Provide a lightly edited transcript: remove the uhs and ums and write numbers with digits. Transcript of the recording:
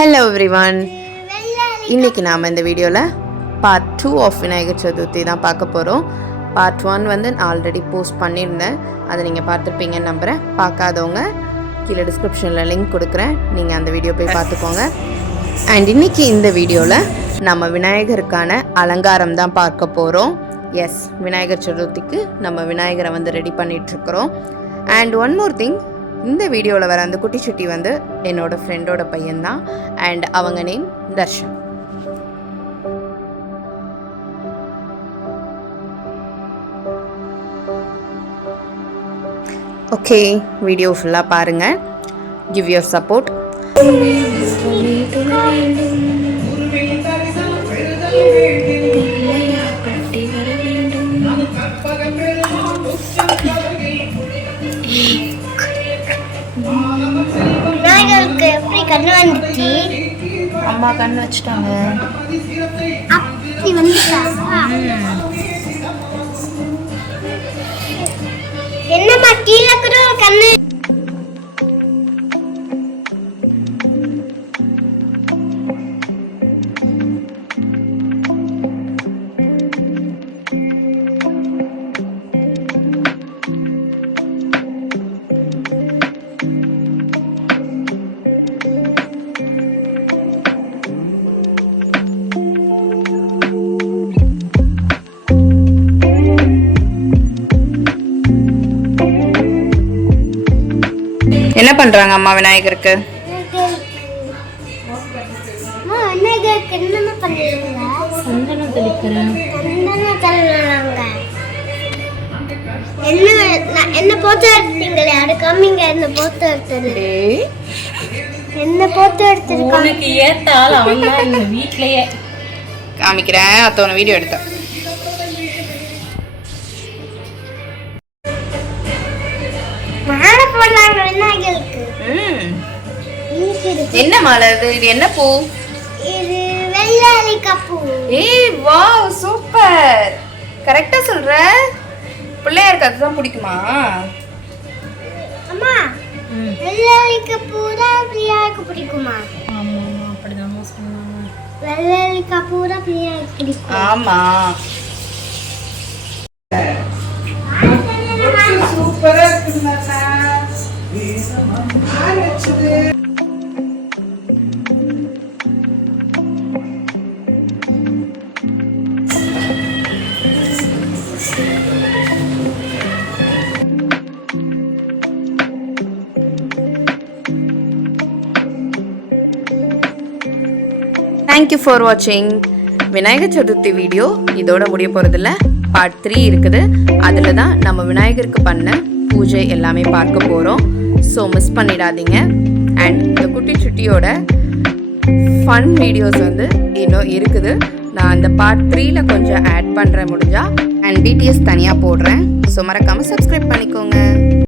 Hello everyone, இன்றைக்கி நாம் இந்த வீடியோவில் பார்ட் 2 ஆஃப் விநாயகர் சதுர்த்தி தான் பார்க்க போகிறோம். பார்ட் 1 வந்து நான் ஆல்ரெடி போஸ்ட் பண்ணியிருந்தேன், அதை நீங்கள் பார்த்துருப்பீங்கன்னு நம்புகிறேன். பார்க்காதவங்க கீழே டிஸ்கிரிப்ஷனில் லிங்க் கொடுக்குறேன், நீங்கள் அந்த வீடியோ போய் பார்த்துக்கோங்க. அண்ட் இன்றைக்கி இந்த வீடியோவில் நம்ம விநாயகருக்கான அலங்காரம் தான் பார்க்க போகிறோம். எஸ், விநாயகர் சதுர்த்திக்கு நம்ம விநாயகரை வந்து ரெடி பண்ணிகிட்ருக்குறோம். அண்ட் ஒன் மோர் திங், இந்த வீடியோவில் வர அந்த குட்டி சுட்டி வந்து என்னோட ஃப்ரெண்டோட பையன்தான். அண்ட் அவங்க நேம் தர்ஷன். ஓகே, வீடியோ ஃபுல்லாக பாருங்கள். Give your support. விநாயகருக்கு எப்படி கண்ணு வந்துச்சு? அம்மா கண்ணு வச்சுட்டாங்க. அப்படி வந்துச்சா? என்னம்மா கீழே கூட ஒரு கண்ணு? என்ன பண்றாங்க அம்மா விநாயகருக்கு? விநாயகருக்கு என்னமா பண்றீங்க? சந்தனம் தெளிக்கிறேன். சந்தனம் தள்ளுறாங்க. என்ன போட்டோ எடுத்தீங்களே, அது காமிங்க. என்ன போட்டோ எடுத்தது? என்ன போட்டோ எடுத்திருக்காங்க? உனக்கு ஏத்தால் அவன் தான் இந்த வீட்லயே காமிக்கிறேன். அத்தனை வீடியோ எடுத்தேன். மாலை போடுறாங்க விநாயகருக்கு. என்ன மாலை இது? இது என்ன பூ? இது வெள்ளரிக்காய் பூ. ஏய் வாவ், சூப்பர். கரெக்டா சொல்ற. பிள்ளையாருக்கு அதுதான் பிடிக்குமா? அம்மா, வெள்ளரிக்காய் பூ தான் பிரியாக்கு பிடிக்குமா? ஆமா அப்படிதான் சொன்னாங்க. வெள்ளரிக்காய் பூ தான் பிரியாக்கு பிடிக்கும். ஆமா, சூப்பரா இருக்குங்க. தேங்க்யூ ஃபார் வாட்சிங். விநாயகர் சதுர்த்தி வீடியோ இதோட முடிய போகிறதில்ல. பார்ட் 3 இருக்குது. அதில் தான் நம்ம விநாயகருக்கு பண்ண பூஜை எல்லாமே பார்க்க போகிறோம். ஸோ மிஸ் பண்ணிடாதீங்க. அண்ட் இந்த குட்டி சுட்டியோட ஃபன் வீடியோஸ் வந்து இன்னும் இருக்குது. நான் அந்த பார்ட் 3ல் கொஞ்சம் ஆட் பண்ணுறேன் முடிஞ்சா. அண்ட் பிடிஎஸ் தனியாக போடுறேன். ஸோ மறக்காமல் சப்ஸ்கிரைப் பண்ணிக்கோங்க.